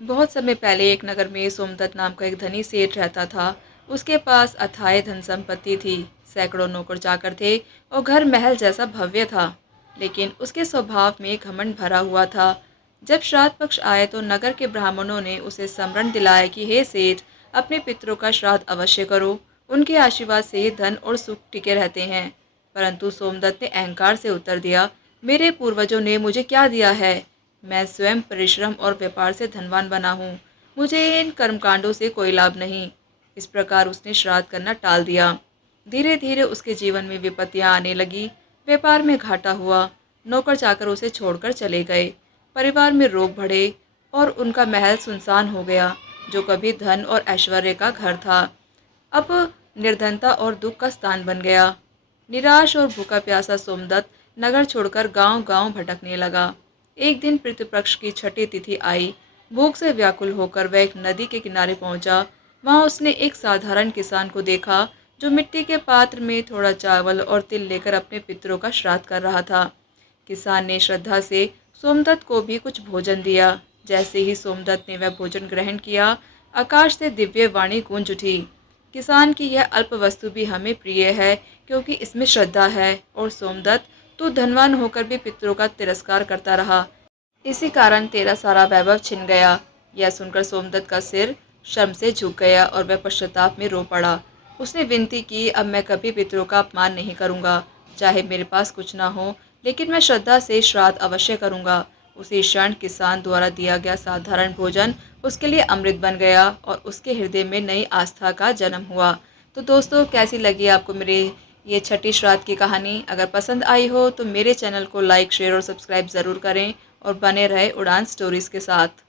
बहुत समय पहले एक नगर में सोमदत्त नाम का एक धनी सेठ रहता था। उसके पास अथाह धन संपत्ति थी, सैकड़ों नौकर चाकर थे और घर महल जैसा भव्य था। लेकिन उसके स्वभाव में घमंड भरा हुआ था। जब श्राद्ध पक्ष आए तो नगर के ब्राह्मणों ने उसे स्मरण दिलाया कि हे सेठ, अपने पितरों का श्राद्ध अवश्य करो, उनके आशीर्वाद से ही धन और सुख टिके रहते हैं। परंतु सोमदत्त ने अहंकार से उत्तर दिया, मेरे पूर्वजों ने मुझे क्या दिया है? मैं स्वयं परिश्रम और व्यापार से धनवान बना हूँ। मुझे इन कर्मकांडों से कोई लाभ नहीं। इस प्रकार उसने श्राद्ध करना टाल दिया। धीरे धीरे उसके जीवन में विपत्तियां आने लगी। व्यापार में घाटा हुआ। नौकर चाकर उसे छोड़कर चले गए। परिवार में रोग बढ़े और उनका महल सुनसान हो गया, जो कभी धन और ऐश्वर्य का घर था, अब निर्धनता और दुख का स्थान बन गया। निराश और भूखा प्यासा सोमदत्त नगर छोड़कर गांव-गांव भटकने लगा। एक दिन पितृपक्ष की छठी तिथि आई। भूख से व्याकुल होकर वह एक नदी के किनारे पहुंचा। वहां उसने एक साधारण किसान को देखा, जो मिट्टी के पात्र में थोड़ा चावल और तिल लेकर अपने पितरों का श्राद्ध कर रहा था। किसान ने श्रद्धा से सोमदत्त को भी कुछ भोजन दिया। जैसे ही सोमदत्त ने वह भोजन ग्रहण किया, आकाश से दिव्य वाणी गूंज उठी, किसान की यह अल्प वस्तु भी हमें प्रिय है, क्योंकि इसमें श्रद्धा है। और सोमदत्त, तू धनवान होकर भी पितरों का तिरस्कार करता रहा, इसी कारण तेरा सारा वैभव छिन गया। यह सुनकर सोमदत्त का सिर शर्म से झुक गया और वह पश्चाताप में रो पड़ा। उसने विनती की, अब मैं कभी पितरों का अपमान नहीं करूंगा, चाहे मेरे पास कुछ ना हो, लेकिन मैं श्रद्धा से श्राद्ध अवश्य करूंगा। उसी क्षण किसान द्वारा दिया गया साधारण भोजन उसके लिए अमृत बन गया और उसके हृदय में नई आस्था का जन्म हुआ। तो दोस्तों, कैसी लगी आपको मेरे ये छठी श्राद्ध की कहानी? अगर पसंद आई हो तो मेरे चैनल को लाइक, शेयर और सब्सक्राइब ज़रूर करें और बने रहे उड़ान स्टोरीज़ के साथ।